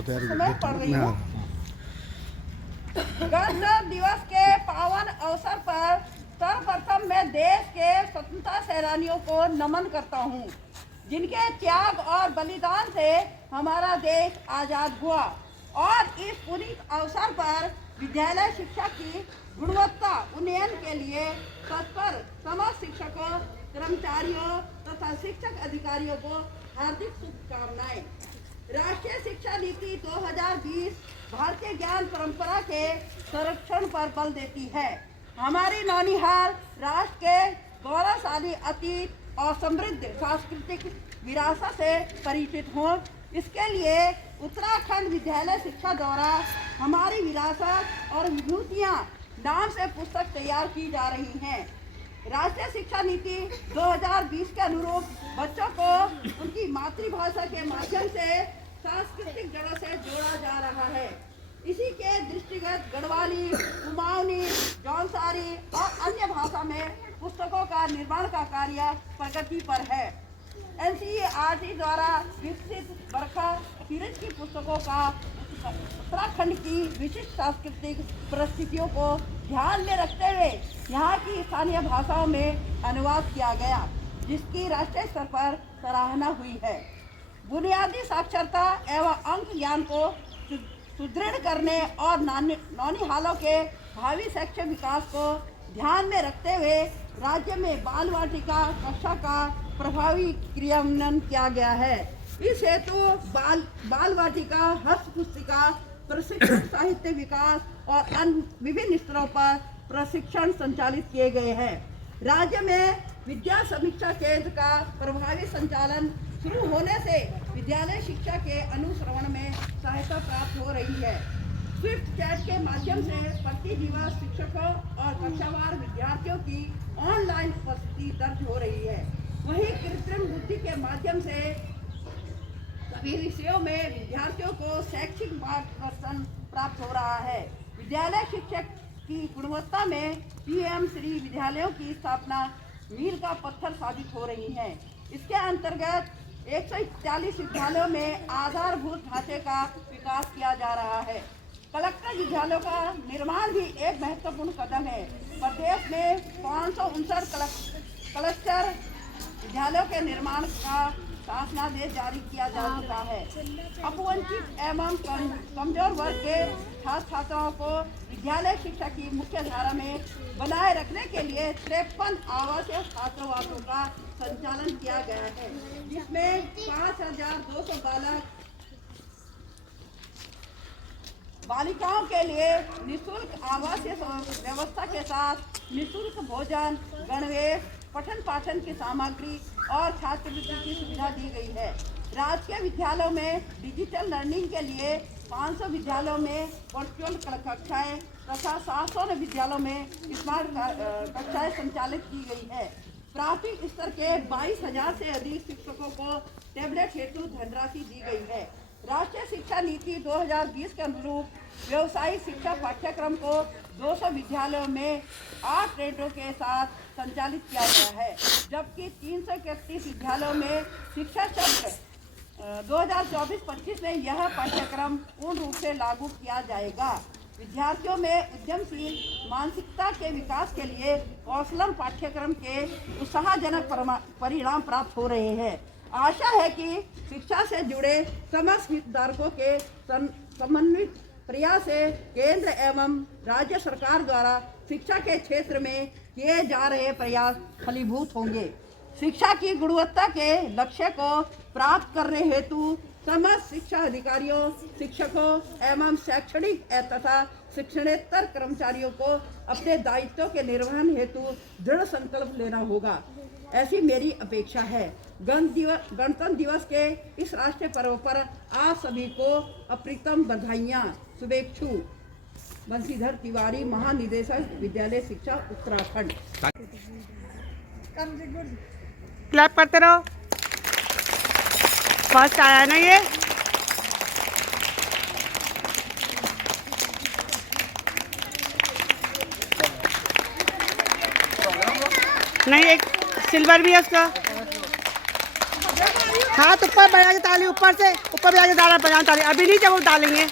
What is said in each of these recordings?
मैं पढ़ रही हूँ। गणतंत्र दिवस के पावन अवसर पर सर्वप्रथम मैं देश के स्वतंत्रता सेनानियों को नमन करता हूँ, जिनके त्याग और बलिदान से हमारा देश आज़ाद हुआ। और इस पुनीत अवसर पर विद्यालय शिक्षा की गुणवत्ता उन्नयन के लिए तत्पर समस्त शिक्षकों, कर्मचारियों तथा शिक्षक अधिकारियों को हार्दिक शुभकामनाएं। राष्ट्रीय शिक्षा नीति 2020 भारतीय ज्ञान परंपरा के संरक्षण पर बल देती है। हमारी नौनिहाल राष्ट्र के गौरवशाली अतीत और समृद्ध सांस्कृतिक विरासत से परिचित हों, इसके लिए उत्तराखंड विद्यालय शिक्षा द्वारा हमारी विरासत और विभूतियाँ नाम से पुस्तक तैयार की जा रही हैं। राष्ट्रीय शिक्षा नीति 2020 के अनुरूप बच्चों को उनकी मातृभाषा के माध्यम से सांस्कृतिक जड़ों से जोड़ा जा रहा है। इसी के दृष्टिगत गढ़वाली, कुमाऊनी, जौनसारी और अन्य भाषा में पुस्तकों का निर्माण का कार्य प्रगति पर है। NCERT द्वारा विकसित बरखा सीरीज की पुस्तकों का उत्तराखंड की विशिष्ट सांस्कृतिक परिस्थितियों को ध्यान में रखते हुए यहाँ की स्थानीय भाषाओं में अनुवाद किया गया, जिसकी राष्ट्रीय स्तर पर सराहना हुई है। बुनियादी साक्षरता एवं अंक ज्ञान को सुदृढ़ करने और नौनिहालों के भावी शैक्षिक विकास को ध्यान में रखते हुए राज्य में बाल वाटिका कक्षा का प्रभावी क्रियान्वयन किया गया है। इस हेतु बाल वाटिका, हस्त पुस्तिका, प्रशिक्षण, साहित्य विकास और अन्य विभिन्न स्तरों पर प्रशिक्षण संचालित किए गए हैं। राज्य में विद्या समीक्षा केंद्र का प्रभावी संचालन शुरू होने से विद्यालय शिक्षा के अनुश्रवण में सहायता प्राप्त हो रही है। स्विफ्ट चैट के माध्यम से प्रति दिवस शिक्षकों और कक्षावार विद्यार्थियों की ऑनलाइन उपस्थिति दर्ज हो रही है। वहीं कृत्रिम बुद्धि के माध्यम से सभी विषयों में विद्यार्थियों को शैक्षिक मार्गदर्शन प्राप्त हो रहा है। विद्यालय शिक्षक की गुणवत्ता में PM श्री विद्यालयों की स्थापना मील का पत्थर साबित हो रही है। इसके अंतर्गत 141 विद्यालयों में आधारभूत ढांचे का विकास किया जा रहा है। कलेक्टर विद्यालयों का निर्माण भी एक महत्वपूर्ण कदम है। प्रदेश में 559 क्लस्टर विद्यालयों के निर्माण का शासनादेश जारी किया जा चुका है। अपवंचित एवं कमजोर वर्ग के छात्र छात्राओं को विद्यालय शिक्षा की मुख्य धारा में बनाए रखने के लिए 53 आवासीय छात्रावासों का संचालन किया गया है, जिसमें 5200 बालिकाओं के लिए निःशुल्क आवासीय व्यवस्था के साथ निःशुल्क भोजन, गणवेश, पठन पाठन की सामग्री और छात्रवृत्ति की सुविधा दी गई है। राजकीय विद्यालयों में डिजिटल लर्निंग के लिए 500 विद्यालयों में वर्चुअल कक्षाएं तथा 700 विद्यालयों में स्मार्ट कक्षाएं संचालित की गई है। प्राथमिक स्तर के 22,000 से अधिक शिक्षकों को टैबलेट हेतु धनराशि दी गई है। राष्ट्रीय शिक्षा नीति 2020 के अनुरूप व्यवसायिक शिक्षा पाठ्यक्रम को 200 विद्यालयों में 8 ट्रेडों के साथ संचालित किया गया है, जबकि 331 विद्यालयों में शिक्षा सत्र 2024-25 में यह पाठ्यक्रम पूर्ण रूप से लागू किया जाएगा। विद्यार्थियों में उद्यमशील मानसिकता के विकास के लिए कौशलम पाठ्यक्रम के उत्साहजनक परिणाम प्राप्त हो रहे हैं। आशा है कि शिक्षा से जुड़े समस्त हितधारकों के समन्वित प्रयास से केंद्र एवं राज्य सरकार द्वारा शिक्षा के क्षेत्र में किए जा रहे प्रयास फलीभूत होंगे। शिक्षा की गुणवत्ता के लक्ष्य को प्राप्त करने हेतु समस्त शिक्षा अधिकारियों, शिक्षकों एवं शैक्षणिक तथा शिक्षणेतर कर्मचारियों को अपने दायित्वों के निर्वहन हेतु दृढ़ संकल्प लेना होगा, ऐसी मेरी अपेक्षा है। गणतंत्र दिवस के इस राष्ट्रीय पर्व पर आप सभी को अप्रतिम बधाइयाँ। शुभेच्छु। बंशीधर तिवारी, महानिदेशक विद्यालय शिक्षा उत्तराखंड। क्लैप करते रहो। फर्स्ट आया ना ये। नहीं, एक सिल्वर भी है उसका। हाथ ऊपर बढ़ा के ताली ऊपर से। सबको भी आगे डालना पहचान ताली अभी नहीं जब वो डालेंगे।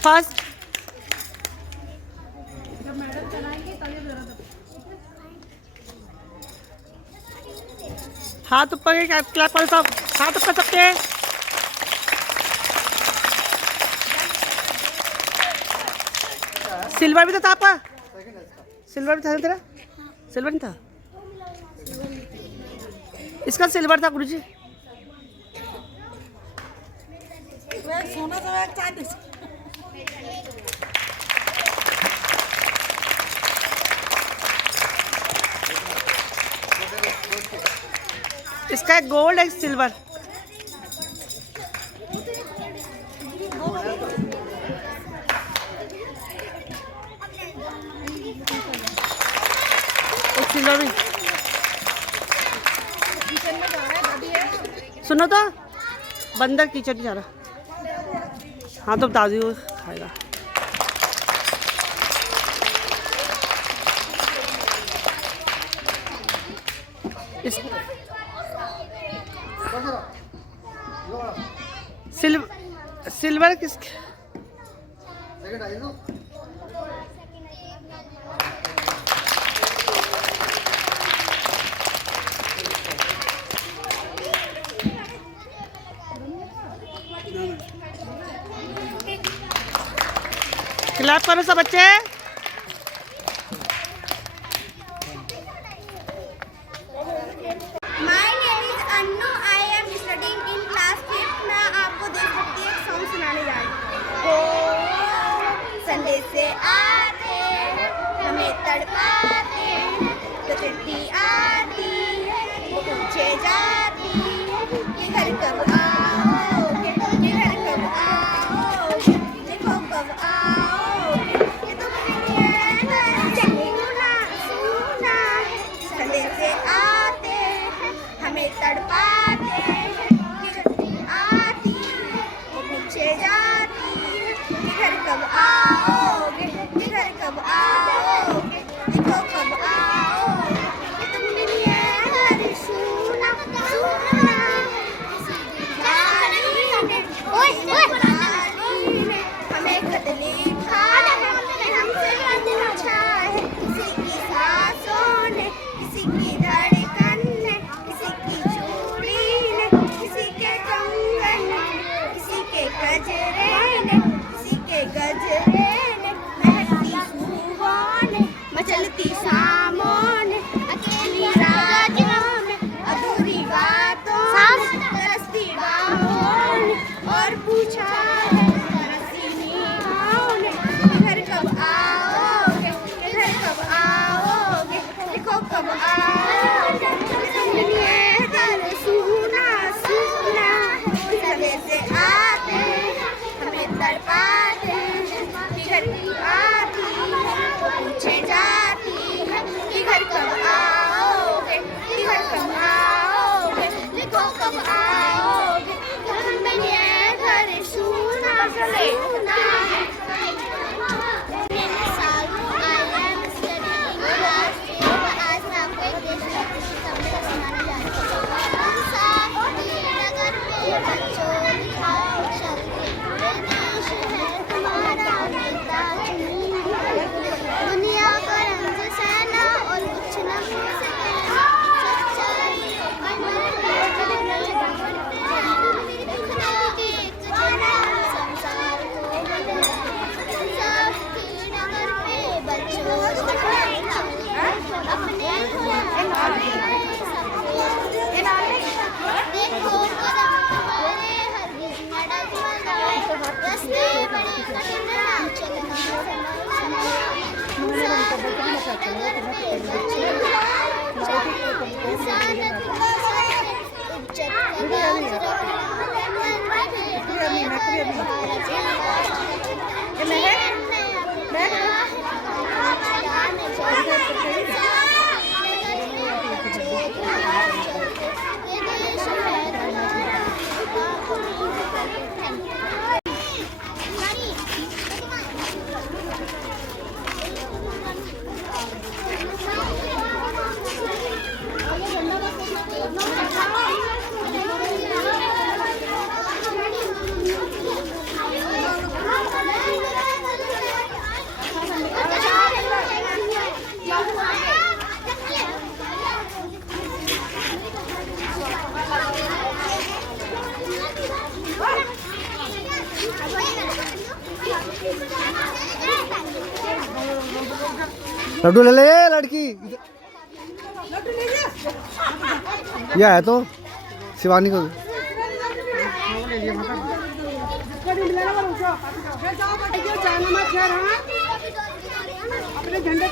फर्स्ट हाथ ऊपर क्लैप करो सब, हाथ ऊपर सबके। सिल्वर भी तो था आपका, सिल्वर भी था तेरा, सिल्वर नहीं था इसका, सिल्वर था गुरुजी। सोना तो चांदी। इसका एक गोल्ड एक सिल्वर। एक सिल्वर भी। सुनो तो बंदर किचन में जा रहा। हाँ तो दादी वो खाएगा। सिल्वर किस क्लैप करो सब बच्चे। संडे से आते हमें तड़पाते, तो चिट्ठी आती वो पूछे जाती कि घर कब आओगे, कि घर कब आओगे, देखो कब आओगे, ये तो सुना सुना। संडे से आते हमें तड़पाते, कि चिट्ठी आती वो पूछे जाती कि घर कब आओगे, कि घर कब आओगे, देखो कब आओगे, ये तुम मिलिए घर सुना सुना। हमें खत लिखा है, हमसे पूछा है, किसी की सांसों ने, किसी की धड़कन ने, किसी की चूड़ी ने, किसी के कंगन ने, किसी के गजरे ने, किसी के गजरे ने, महकती फूलों ने, मचलती शामों ने, अकेली रातों में, अधूरी बातों में, तरसती बाहों ने, और पूछा है तरसी निगाहों ने कि घर कब आओगे, कि घर कब आओगे, देखो कब आओगे, तुम मिलिए घर सुना सुना। संडे से आते हमें तड़पाते, कि घर की आती वो पूछे जाती है कि घर कब आओगे, कि घर कब आओगे, देखो कब आओगे, तुम मिलिए घर सुना सुना। दुनिया का रंग सहना और कुछ न हो सके, सच्चाई संसार को सबकी नगर पे बच्चों अपने देखो कदम तुम्हारे हरगिज़ न डगमगाए, रास्ते बड़े कठिन चलना लड्डू ले ले ये लड़की। यह है तो शिवानी को अपने झंडे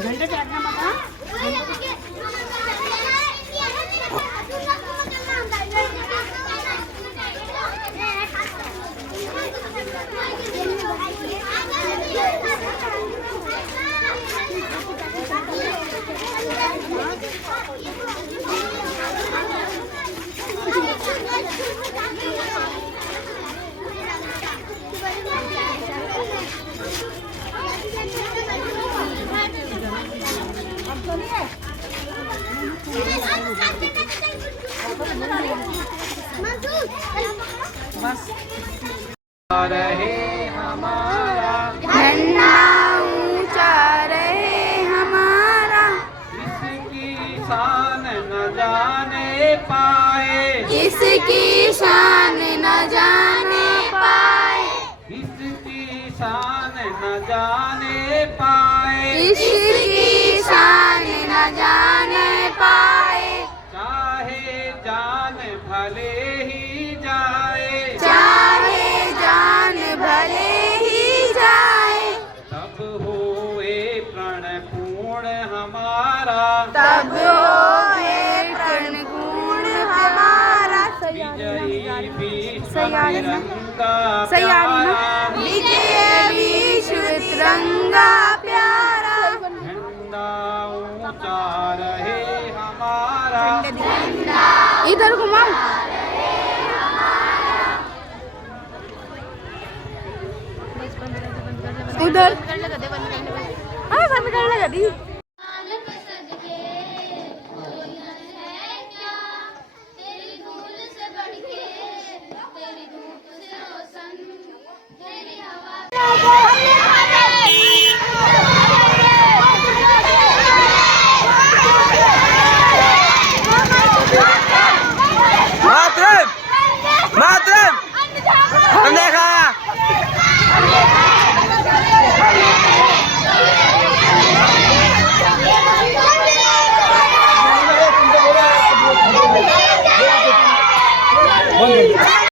झंडे फेंकना मत। रहे हमारा झंडा ऊंचा रहे हमारा, इसकी शान न जाने पाए, इसकी शान न जाने पाए, इसकी शान न जाने पाए, इसकी शान न जाने पाए, चाहे जान भले ही जाए, चाहे जान भले ही जाए, तब होए प्रण पूर्ण हमारा, तब होए प्रण गुण हमारा। विजयी विश्व तिरंगा सयानी ना? प्यारा, विजय विश्व तिरंगा प्यारा, झंडा ऊंचा रहे हमारा। इधर घुमाओ। उधर बंद कर लगा दी।